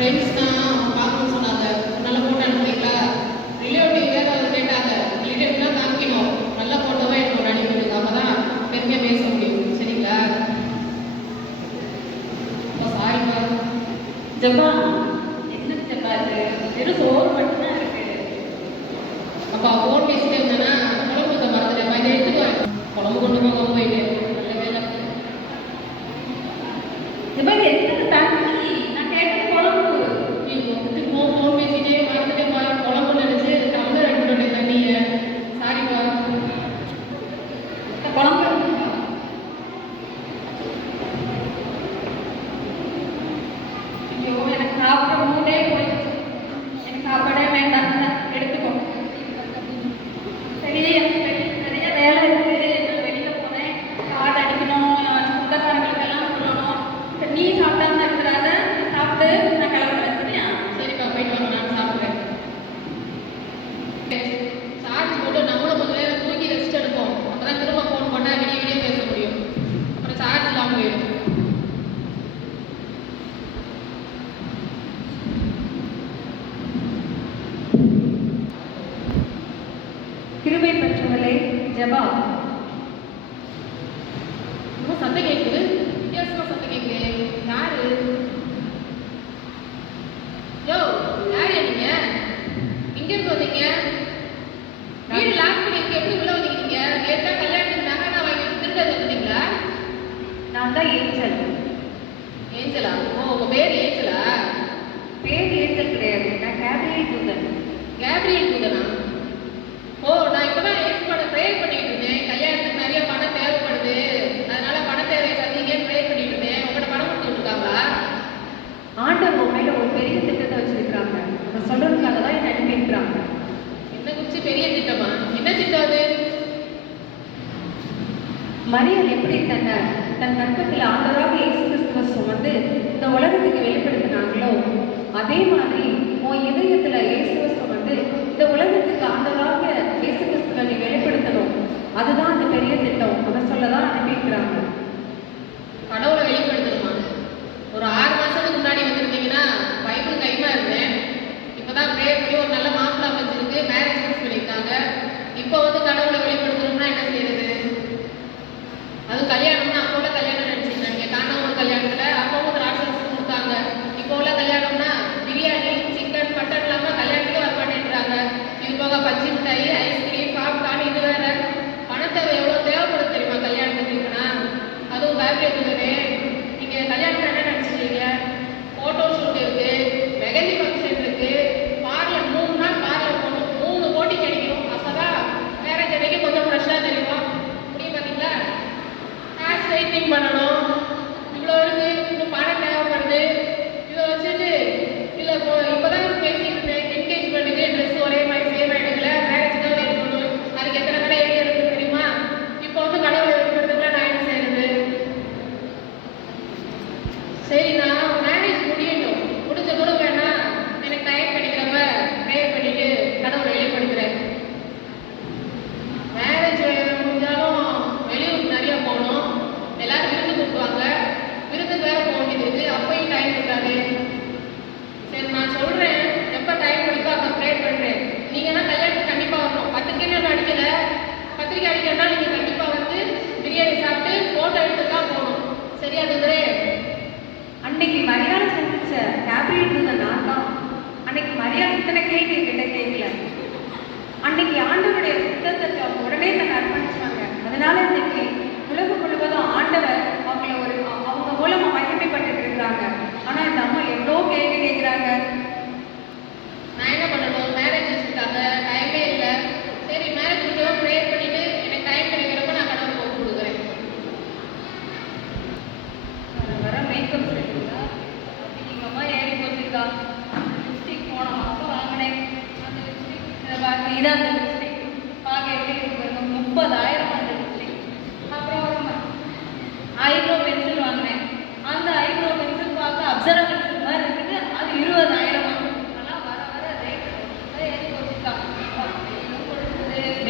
Thank you. ஓகேவா ரொம்ப சத்தம் கேட்குது வித்தியாசமா சண்டை கேட்குது யாரு? யோ யார் நீங்க? எங்க இருந்து வந்தீங்க? வீடு லாக் பண்ணிருக்க. எப்படி உள்ள வந்தீங்க கேட்டா கல்யாணத்துக்கு நகை நான் வாங்கி திருட்டு வந்தீங்களா நான் தான் ஏஞ்சல். ஏஞ்சலா? ஓ உங்க பேர் ஏஞ்சலா? பேர் ஏஞ்சல் கிடையாது. நான் கேப்ரியல் தூதன் கேப்ரியல்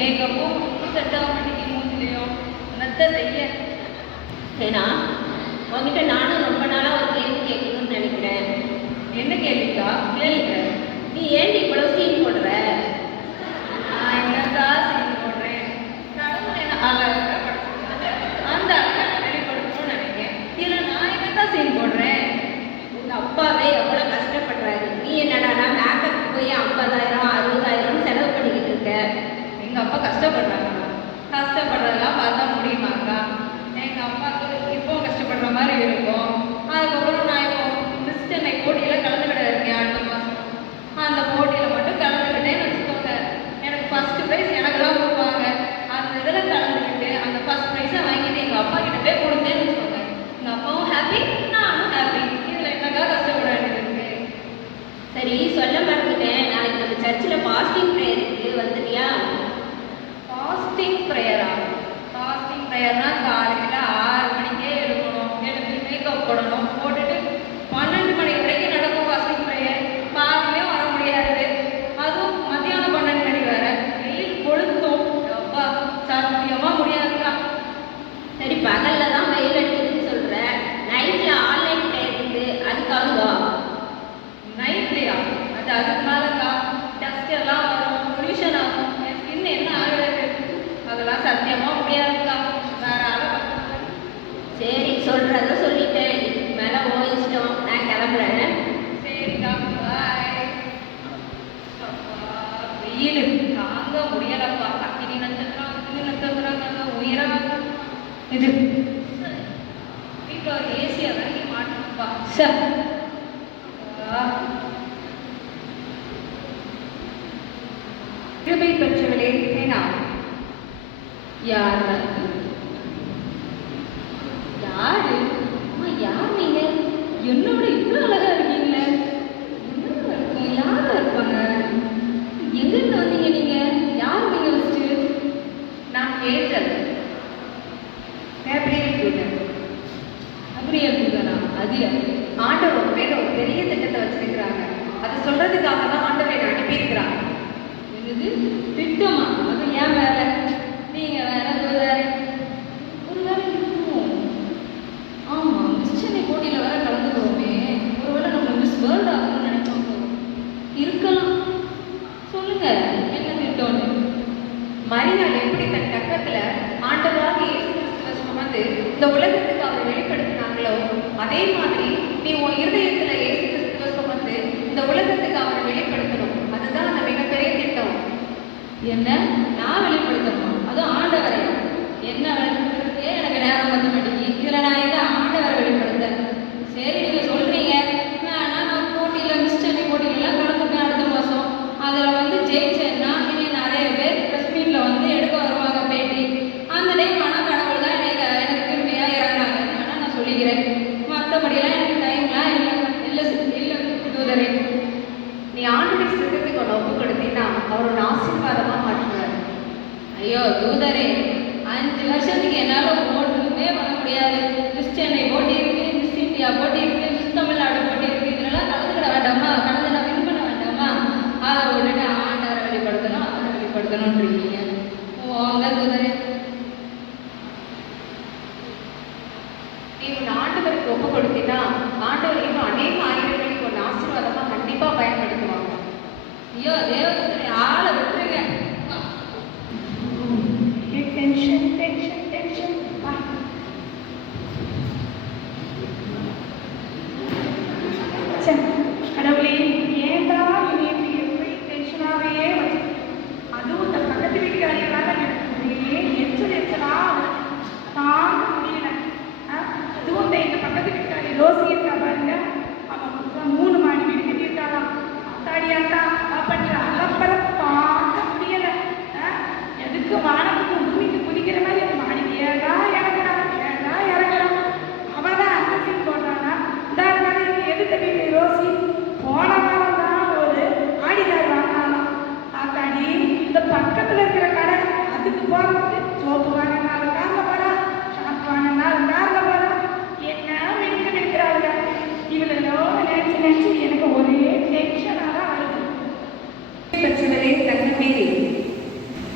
வேகமோ தட்டாமட்டிக்கு மூஞ்சிலையோ? நத்த செய்ய? ஏன்னா உங்ககிட்ட நானும் ரொம்ப நாளாக ஒரு கேள்வி கேட்கணும்னு நினைக்கிறேன். என்ன கேள்விக்கா? கேளுங்க. நீ ஏன் இவ்வளோ சீன் போடுற? என்னக்கா சீன் போடுறேன்? அந்த அக்கா வெளிப்படுத்தணும்னு நினைக்கிறேன். இதில் நான் என்னக்கா சீன் போடுறேன்? உங்கள் அப்பாவே எவ்வளோ கஷ்டப்படுறாரு. நீ என்னடா மேக்கப் போய் ஐம்பதாயிரம் esto, pero கம்மியாக வேற சரி சொல்கிறத சொல்லிட்டேன். மேல மேலே ஓ இஷ்டம். நான் கிளம்புறேன். சரிக்கா வெயில். தாங்க முடியலப்பா. அக்னி நட்சத்திரம் அக்னி நட்சத்திரம் தாங்க இது. வீட்டில் ஒரு ஏசியை வாங்கி மாட்டோம்ப்பா சார் கிருபை பெற்றவளே நான் யார்? யாரு யார் நீங்க? என்னோட என்ன? நான் வெளிப்படுத்தணும். அதுவும் ஆண்டவரை. என்ன ஐயோ தூதரே அஞ்சு வருஷத்துக்கு என்னால் ஓட்டுமே பண்ண முடியாது. மிஸ் சென்னை போட்டி இருக்கு மிஸ் இந்தியா போட்டி இருக்கு மிஸ் தமிழ்நாடு போட்டி இருக்கு இதெல்லாம் கலந்துக்கிட வேண்டாமா? கலந்து நான் வின் பண்ண வேண்டாமா? அதை உடனே ஆண்டவரை வெளிப்படுத்தணும் அவரை வெளிப்படுத்தணும்னு இருக்கீங்க. உங்க தூதரே. நீ உன் ஆண்டவருக்கு ஒப்பு கொடுத்தீங்கன்னா ஆண்டவர் இன்னும் அநேக ஆயிரங்களுக்கு ஒரு ஆசீர்வாதமாக கண்டிப்பாக பயன்படுத்துவாங்க. ஐயோ தேவதூதரே tension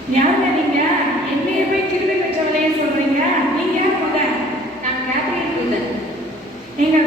யாருங்க நீங்க? என்னைய போய் திரும்பி பெற்றவளையே சொல்றீங்க? நீங்க யார் முத நான் கேப்ரியல் எங்க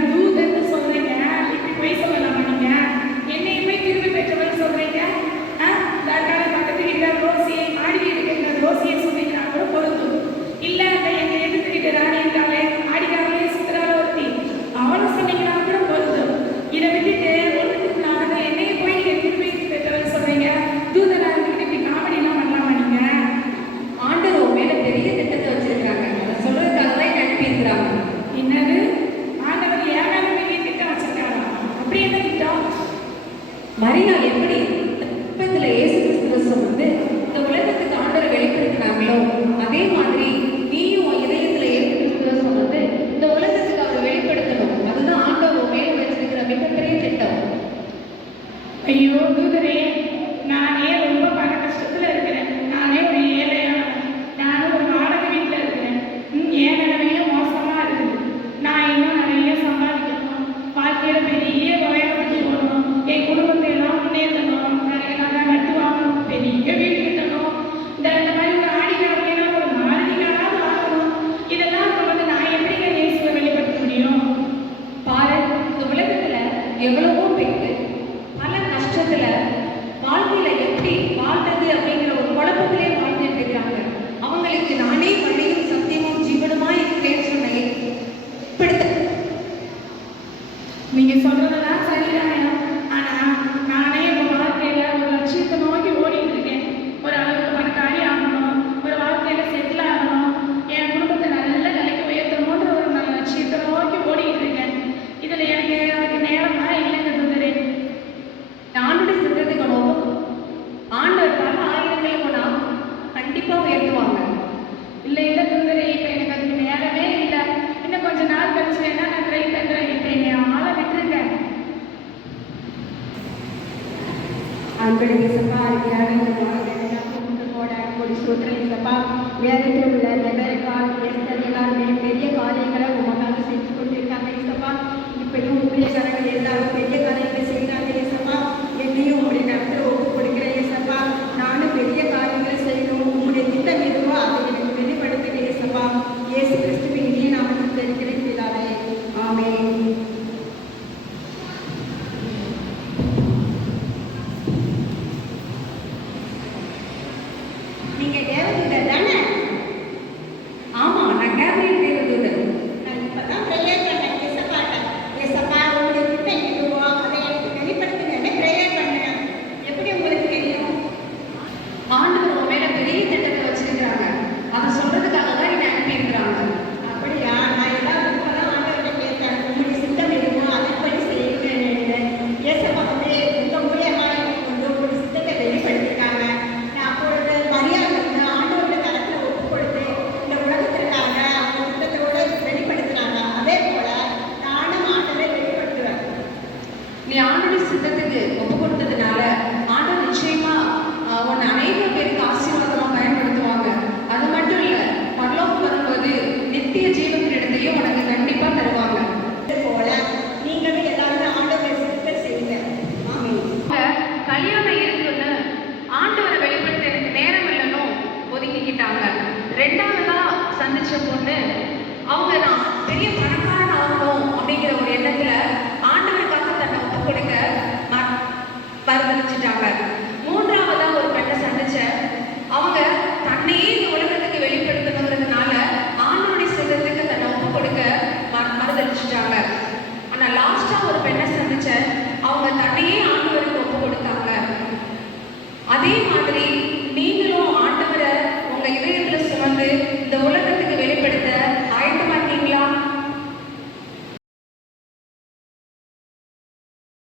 ನೋಡಿದರೆ ನಾನೇ depender ആരാധിച്ചിട്ടാണ്